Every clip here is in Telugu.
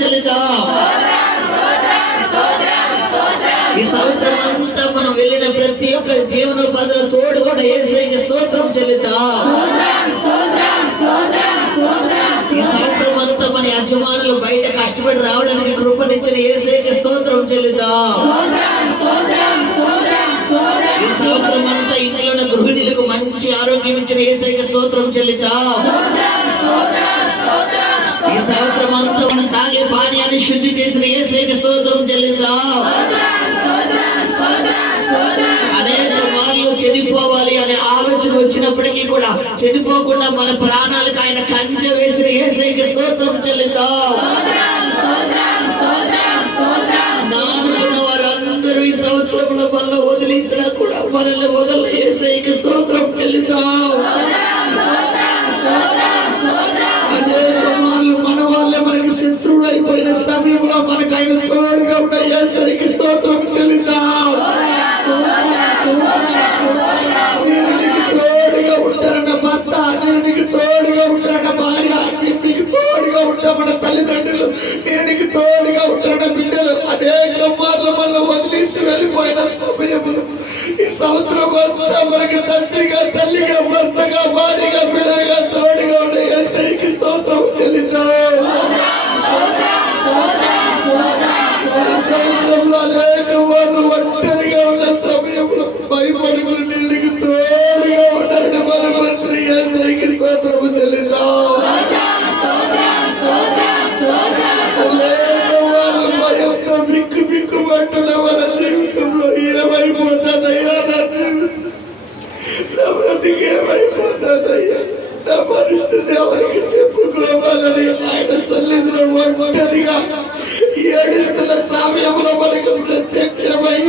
చెల్లిద్దాం. ఈ సంవత్సరం అంతా మనం వెళ్ళిన ప్రతి ఒక్క జీవనోపాధిలో తోడుగా యేసయ్యకి స్తోత్రం చెల్లిద్దాం. ఈ సంవత్సరం అంతా మన యజమానులు బయట కష్టపడి రావడానికి కృపనిచ్చిన యేసయ్యకి స్తోత్రం చెల్లిద్దాం. ఈ సంవత్సరం అంతా ఇంట్లో ఉన్న గృహిణులకు మంచి ఆరోగ్యం ఇచ్చిన యేసయ్యకి స్తోత్రం చెల్లిద్దాం. ఈ సంవత్సరం అంతా మనం తాగే పానీయాన్ని శుద్ధి చేసిన యేసయ్యకి స్తోత్రం చెల్లిద్దాం. అనేక మార్లు చనిపోవాలి అనే ఆలోచన వచ్చినప్పటికీ కూడా చనిపోకుండా మన ప్రాణాలకు ఆయన కంచె వేసిన యేసయ్యకి స్తోత్రం చెల్లిద్దాం. నానుకున్న వారందరూ ఈ సంవత్సరంలో వల్ల వదిలేసినా కూడా మనల్ని వదల యేసయ్యకి స్తోత్రం చెల్లిద్దాం. అనేక మార్లు మన వాళ్ళే మనకి శత్రువులు అయిపోయిన సమయంలో మనకు ఆయన తోడుగా ఉన్న యేసయ్యకి స్తోత్రం చెల్లిద్దాం. నేను నీకు తోడుగా ఉంటారన్న భర్త, నేను నీకు తోడుగా ఉంటారన్న భార్య, నీకు తోడుగా ఉంటా మన తల్లిదండ్రులు, నేను నీకు తోడుగా ఉంటారన్న బిడ్డలు అనేక మార్లు మనల్ని వదిలేసి వెళ్ళిపోయిన సమయములు ఈ సంవత్సరం అంతా మనకి తండ్రిగా, తల్లిగా, భర్తగా, భార్యగా, బిడ్డగా తోడుగా ఉన్న యేసయ్యకి స్తోత్రం చెల్లిద్దాం. సంవత్సరంలో అనేక వాళ్ళు ఒంటరిగా ఉన్న సమయంలో భయపడుకుని నీకు తోడుగా ఉన్నారని బలపరిచిన యేసయ్యకి స్తోత్రము చెల్లిద్దాం. వాళ్ళు భయంతో బిక్కు బిక్కుమంటున్న వాళ్ళ జీవితంలో ఏమైపోతుందయ్యా, నా జీవితం, నా బ్రతికి ఏమైపోతుందయ్యా, నా పరిస్థితి ఎవరికి చెప్పుకోవాలని ఆయన సన్నిధిలో ఒంటరిగా ఏడుస్తున్న సమయంలో మనకు ప్రత్యక్షమై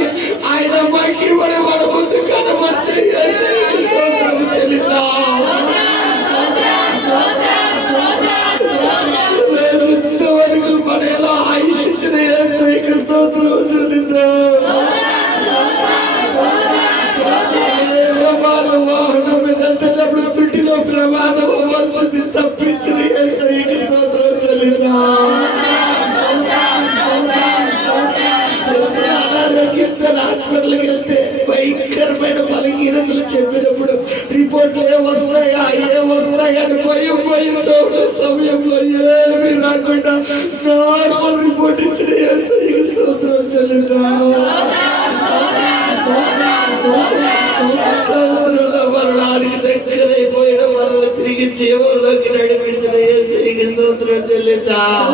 ఆయన మహిమని మన ముందు కనబర్చిన యేసయ్యకి స్తోత్రము చెల్లిద్దాం. ఇంతవరకు మన ఎలా ఆయుషించిన యేసయ్యకి స్తోత్రము చెల్లిద్దాం. వాహనం మీద వెళ్తున్నప్పుడు తుట్టిలో ప్రమాదం అవ్వాల్సింది తప్పించిన యేసయ్యకి స్తోత్రం చెల్లిద్దాం. హాస్పిటల్కి వెళ్తే భయంకరమైన బలహీనతలు చెప్పినప్పుడు రిపోర్ట్లు ఏమొస్తాయా అని భయంతో ఉన్న సమయంలో ఏమీ రాకుండా నార్మల్ రిపోర్ట్ ఇచ్చిన యేసయ్యకి స్తోత్రం చెల్లిద్దాం. సంవత్సరంలో మరణానికి దగ్గరైపోయిన మనల్ని తిరిగి జీవంలోకి నడిపించిన యేసయ్యకి స్తోత్రం చెల్లిద్దాం.